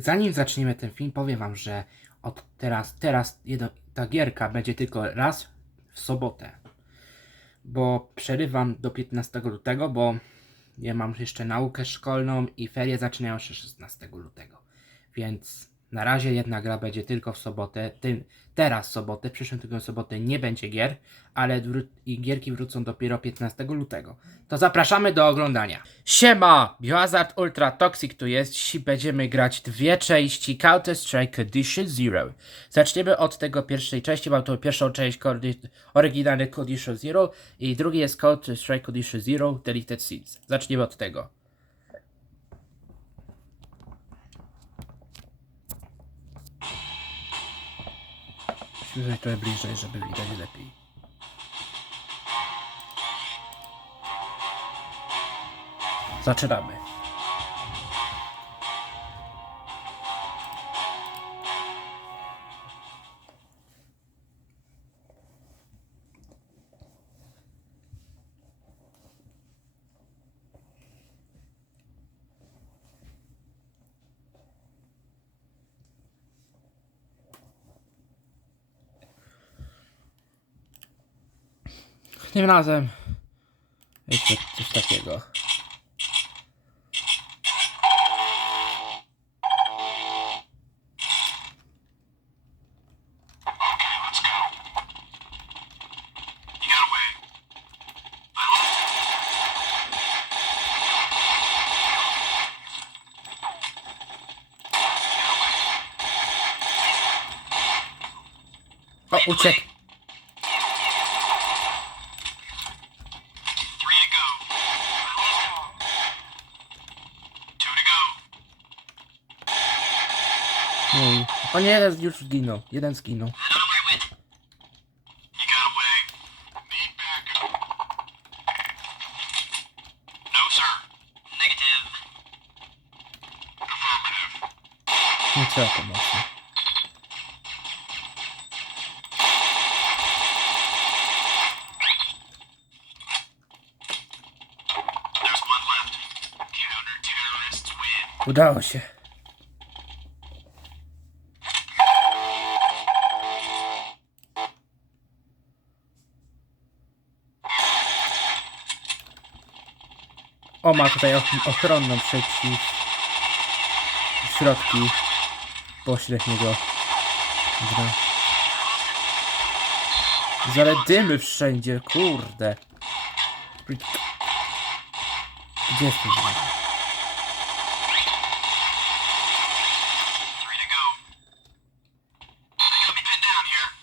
Zanim zaczniemy ten film, powiem wam, że od teraz, teraz jedno, ta gierka będzie tylko raz w sobotę. Bo przerywam do 15 lutego, bo ja mam jeszcze naukę szkolną i ferie zaczynają się 16 lutego. Więc na razie jedna gra będzie tylko w sobotę. Tym, teraz sobotę, w przyszłym tygodniu sobotę nie będzie gier, ale i gierki wrócą dopiero 15 lutego. To zapraszamy do oglądania. Siema! Biohazard Ultra Toxic tu jest. Dzisiaj będziemy grać dwie części Counter-Strike Edition Zero. Zaczniemy od tego pierwszej części, mam tą pierwszą część oryginalny Edition Zero i drugi jest Counter-Strike Edition Zero Deleted Scenes. Zaczniemy od tego. Zejść trochę bliżej, żeby widać lepiej. Zaczynamy. Tym razem jeszcze coś takiego. Uciekł. No. O nie, już zginął. Jeden zginął. Nie trzeba pomocy. Udało się. O, ma tutaj och- ochronną przeciw środki pośredź niego. Dobra. Zale dymy wszędzie, kurde. Gdzie.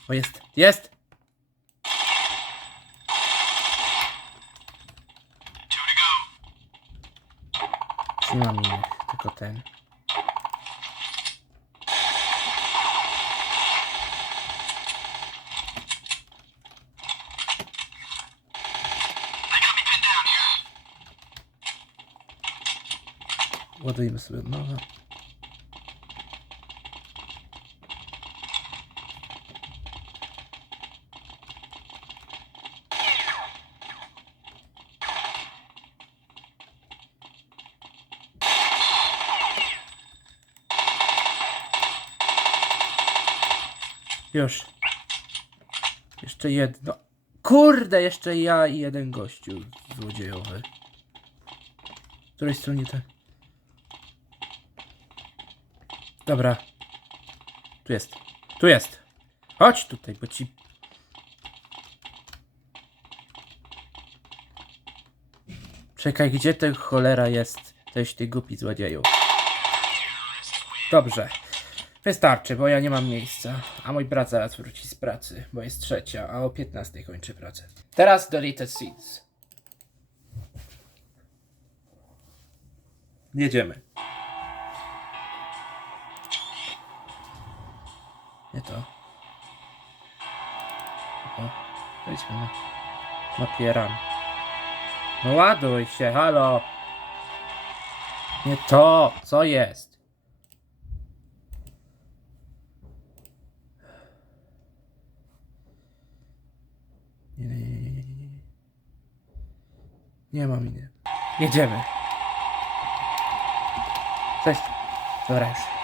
O, jest, jest! Nie mam innych, tylko ten. Ładujemy sobie od nowa. Już. Jeszcze jedno. Kurde, jeszcze ja i jeden gościu złodziejowy. Z której stronie te? Dobra. Tu jest. Tu jest. Chodź tutaj, bo ci. Czekaj, gdzie ten cholera jest? Toś ty głupi złodzieju. Dobrze. Wystarczy, bo ja nie mam miejsca. A mój brat zaraz wróci z pracy, bo jest trzecia, a o 15 kończy pracę. Teraz deleted seeds. Jedziemy. Nie to. O, wejdźmy na napieram. No ładuj się, halo! Nie to! Co jest? Nie, nie, nie, nie, nie, nie, nie. Mam inny. Jedziemy. Cześć. Dobra już.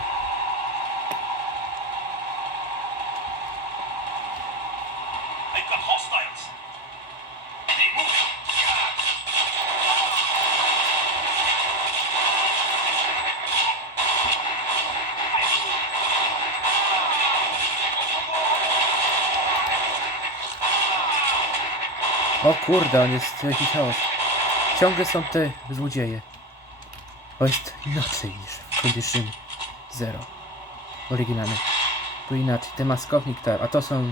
O kurde, on jest jakiś chaos. Ciągle są te złodzieje. To jest inaczej niż w Condition Zero. Oryginalny. Tu inaczej. Ten maskownik tak, a to są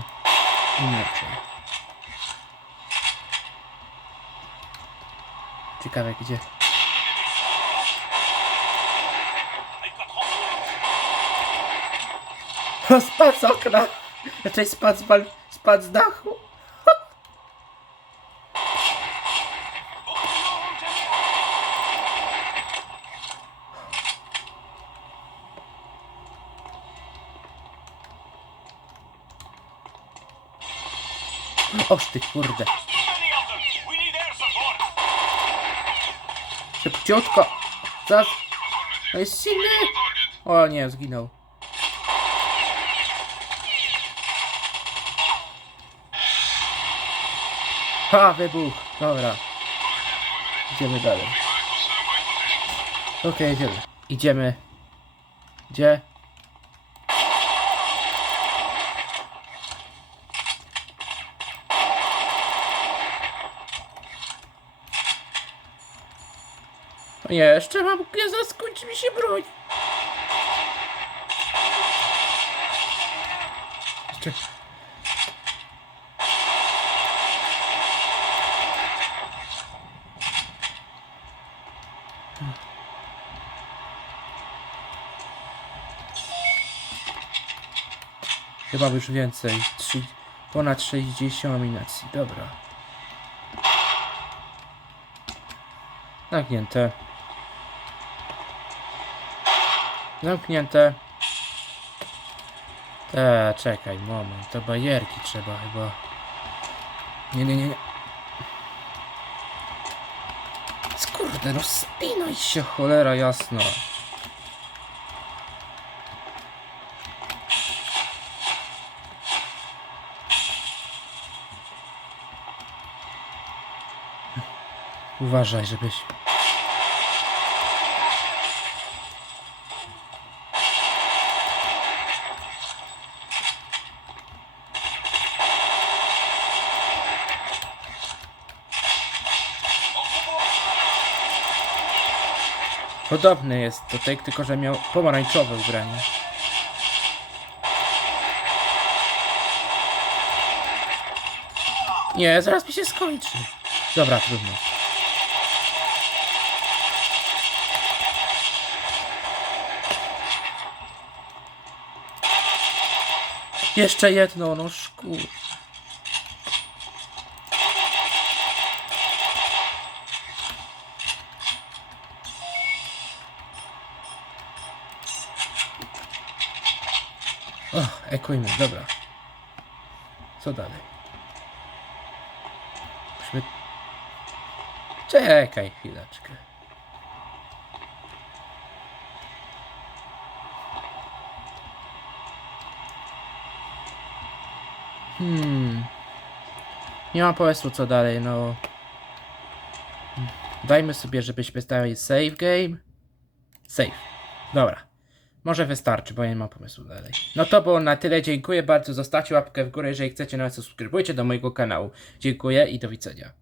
inaczej. Ciekawe gdzie. O, spadł z okna! Raczej spadł z, bal- spadł z dachu. Oż ty kurde. Szybciutko. Zaraz. No jest silny. O nie, zginął. Ha, wybuch. Dobra. Idziemy dalej. Okej, idziemy. Idziemy. Gdzie? Jeszcze mam nie zaskończy mi się broń. Jeszcze. Chyba już więcej. Trzy, ponad 60 nominacji. Dobra. Zamknięte. Zamknięte. Eee, czekaj, moment. To bajerki trzeba chyba. Nie, nie, nie. Skurde, no spinaj się, cholera jasna. Uważaj, żebyś... Podobny jest do tej, tylko że miał pomarańczowe ubranie. Nie, zaraz mi się skończy. Dobra, trudno. Jeszcze jedno, no szkół. Equipment, dobra. Co dalej? Musimy... Czekaj chwileczkę. Hmm. Nie mam pomysłu co dalej, no. Dajmy sobie, żebyśmy stali save game. Save. Dobra. Może wystarczy, bo ja nie mam pomysłu dalej. No to było na tyle. Dziękuję bardzo. Zostawcie łapkę w górę, jeżeli chcecie. Nawet subskrybujcie do mojego kanału. Dziękuję i do widzenia.